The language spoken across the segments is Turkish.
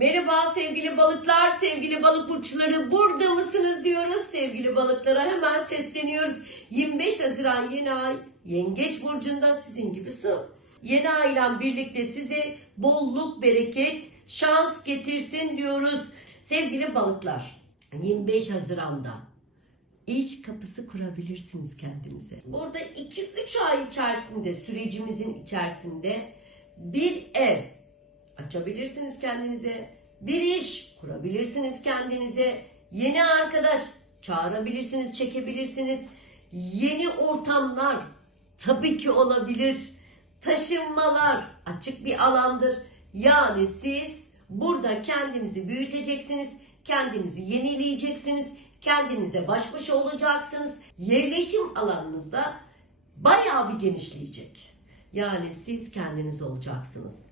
Merhaba sevgili balıklar, sevgili balık burçları burada mısınız diyoruz. Sevgili balıklara hemen sesleniyoruz. 25 Haziran yeni ay Yengeç burcunda sizin gibi su. Yeni ayla birlikte size bolluk, bereket, şans getirsin diyoruz. Sevgili balıklar 25 Haziran'da iş kapısı kurabilirsiniz kendinize. Burada 2-3 ay içerisinde sürecimizin içerisinde bir ev açabilirsiniz kendinize. Bir iş kurabilirsiniz kendinize. Yeni arkadaş çağırabilirsiniz, çekebilirsiniz. Yeni ortamlar tabii ki olabilir. Taşınmalar açık bir alandır. Yani siz burada kendinizi büyüteceksiniz, kendinizi yenileyeceksiniz, kendinize baş başa olacaksınız. Yerleşim alanınızda bayağı bir genişleyecek. Yani siz kendiniz olacaksınız.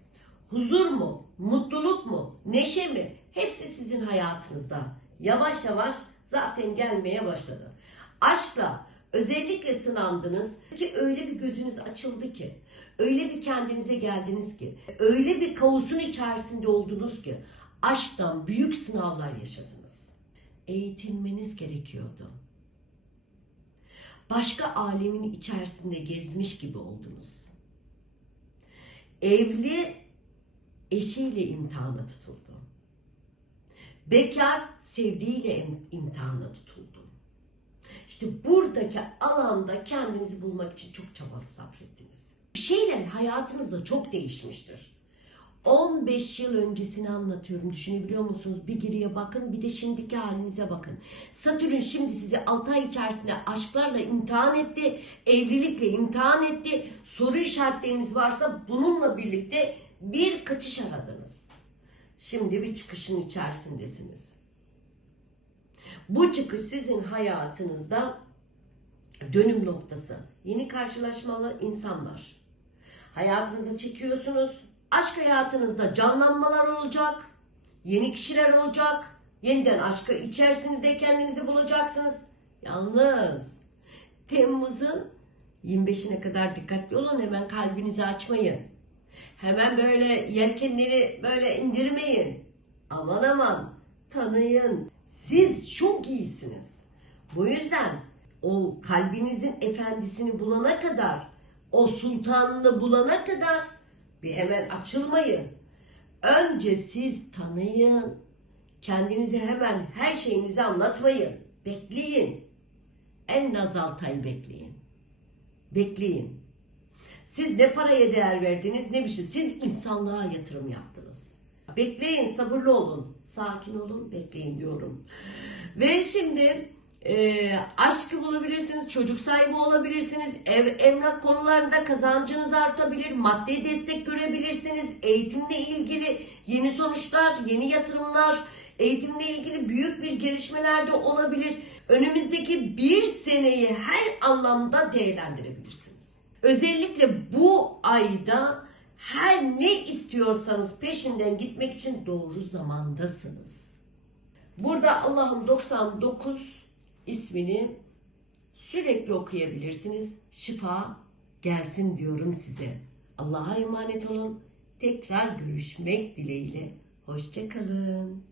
Huzur mu, mutluluk mu, neşe mi? Hepsi sizin hayatınızda. Yavaş yavaş zaten gelmeye başladı. Aşkla özellikle sınandınız ki öyle bir gözünüz açıldı ki, öyle bir kendinize geldiniz ki, öyle bir kaosun içerisinde oldunuz ki aşktan büyük sınavlar yaşadınız. Eğitilmeniz gerekiyordu. Başka alemin içerisinde gezmiş gibi oldunuz. Evli eşiyle imtihana tutuldu. Bekar sevdiğiyle im- imtihana tutuldu. İşte buradaki alanda kendinizi bulmak için çok çabalı sabrettiniz. Bir şeyler hayatınızda çok değişmiştir. 15 yıl öncesini anlatıyorum. Düşünebiliyor musunuz? Bir geriye bakın bir de şimdiki halinize bakın. Satürn şimdi sizi 6 ay içerisinde aşklarla imtihan etti. Evlilikle imtihan etti. Soru işaretleriniz varsa bununla birlikte bir kaçış aradınız. Şimdi bir çıkışın içerisindesiniz. Bu çıkış sizin hayatınızda dönüm noktası. Yeni karşılaşmalı insanlar. Hayatınıza çekiyorsunuz. Aşk hayatınızda canlanmalar olacak. Yeni kişiler olacak. Yeniden aşkı içerisinde kendinizi bulacaksınız. Yalnız Temmuz'un 25'ine kadar dikkatli olun. Hemen kalbinizi açmayın. Hemen böyle yelkenleri böyle indirmeyin. Aman aman tanıyın. Siz çok iyisiniz. Bu yüzden o kalbinizin efendisini bulana kadar, o sultanını bulana kadar bir hemen açılmayın. Önce siz tanıyın. Kendinizi hemen her şeyinizi anlatmayın. Bekleyin. En az 6 ay bekleyin. Bekleyin. Siz ne paraya değer verdiniz ne bir şey. Siz insanlığa yatırım yaptınız. Bekleyin, sabırlı olun. Sakin olun, bekleyin diyorum. Ve şimdi e, aşkı bulabilirsiniz, çocuk sahibi olabilirsiniz, ev, emlak konularında kazancınız artabilir, maddi destek görebilirsiniz, eğitimle ilgili yeni sonuçlar, yeni yatırımlar, eğitimle ilgili büyük bir gelişmeler de olabilir. Önümüzdeki bir seneyi her anlamda değerlendirebilirsiniz. Özellikle bu ayda her ne istiyorsanız peşinden gitmek için doğru zamandasınız. Burada Allah'ım 99 ismini sürekli okuyabilirsiniz. Şifa gelsin diyorum size. Allah'a emanet olun. Tekrar görüşmek dileğiyle. Hoşçakalın.